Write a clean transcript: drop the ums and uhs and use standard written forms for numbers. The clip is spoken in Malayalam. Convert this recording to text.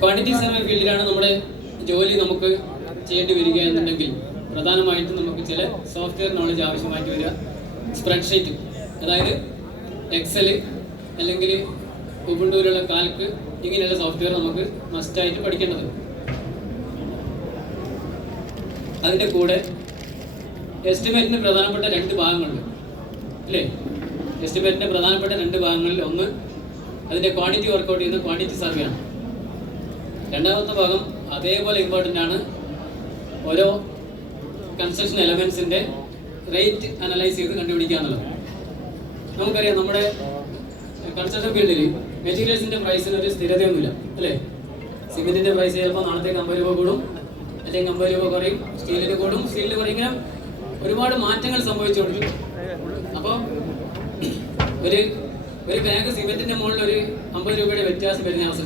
ക്വാണ്ടിറ്റി സർവേ ഫീൽഡിലാണ് നമ്മുടെ ജോലി നമുക്ക് ചെയ്യേണ്ടി വരിക എന്നുണ്ടെങ്കിൽ പ്രധാനമായിട്ടും നമുക്ക് ചില സോഫ്റ്റ്വെയർ നോളജ് ആവശ്യമായിട്ട് വരിക. സ്പ്രെഡ്ഷീറ്റ്, അതായത് എക്സൽ അല്ലെങ്കിൽ ഉബുണ്ടുവിലുള്ള കാൽക്ക്, ഇങ്ങനെയുള്ള സോഫ്റ്റ്വെയർ നമുക്ക് മസ്റ്റായിട്ട് പഠിക്കേണ്ടത്. അതിൻ്റെ കൂടെ എസ്റ്റിമേറ്റിന് പ്രധാനപ്പെട്ട 2 ഭാഗങ്ങളുണ്ട് അല്ലേ? എസ്റ്റിമേറ്റിൻ്റെ പ്രധാനപ്പെട്ട 2 ഭാഗങ്ങളിൽ ഒന്ന് അതിൻ്റെ ക്വാണ്ടിറ്റി വർക്കൗട്ട് ചെയ്യുന്ന ക്വാണ്ടിറ്റി സർവേ ആണ്. രണ്ടാമത്തെ ഭാഗം അതേപോലെ ഇമ്പോർട്ടൻ്റ് ആണ്. ഓരോ കൺസ്ട്രക്ഷൻ എലമെൻസിൻ്റെ റേറ്റ് അനലൈസ് ചെയ്ത് കണ്ടുപിടിക്കുക എന്നുള്ളത്. നമുക്കറിയാം, നമ്മുടെ കൺസ്ട്രക്ഷൻ ഫീൽഡിൽ മെറ്റീരിയൽസിൻ്റെ പ്രൈസിന് ഒരു സ്ഥിരതയൊന്നുമില്ല അല്ലേ? സിമെൻറ്റിൻ്റെ പ്രൈസ് ചിലപ്പോൾ നാളത്തേക്ക് 50 രൂപ കൂടും, അല്ലെങ്കിൽ 50 രൂപ കുറയും. സ്റ്റീലിന് കൂടും, സ്റ്റീലിന് കുറയും. ഇങ്ങനെ ഒരുപാട് മാറ്റങ്ങൾ സംഭവിച്ചുകൊണ്ടിരിക്കും. അപ്പോൾ ഒരു ബാഗ് സിമെൻറ്റിൻ്റെ മുകളിൽ ഒരു 50 രൂപയുടെ വ്യത്യാസം വരുന്ന അവസരം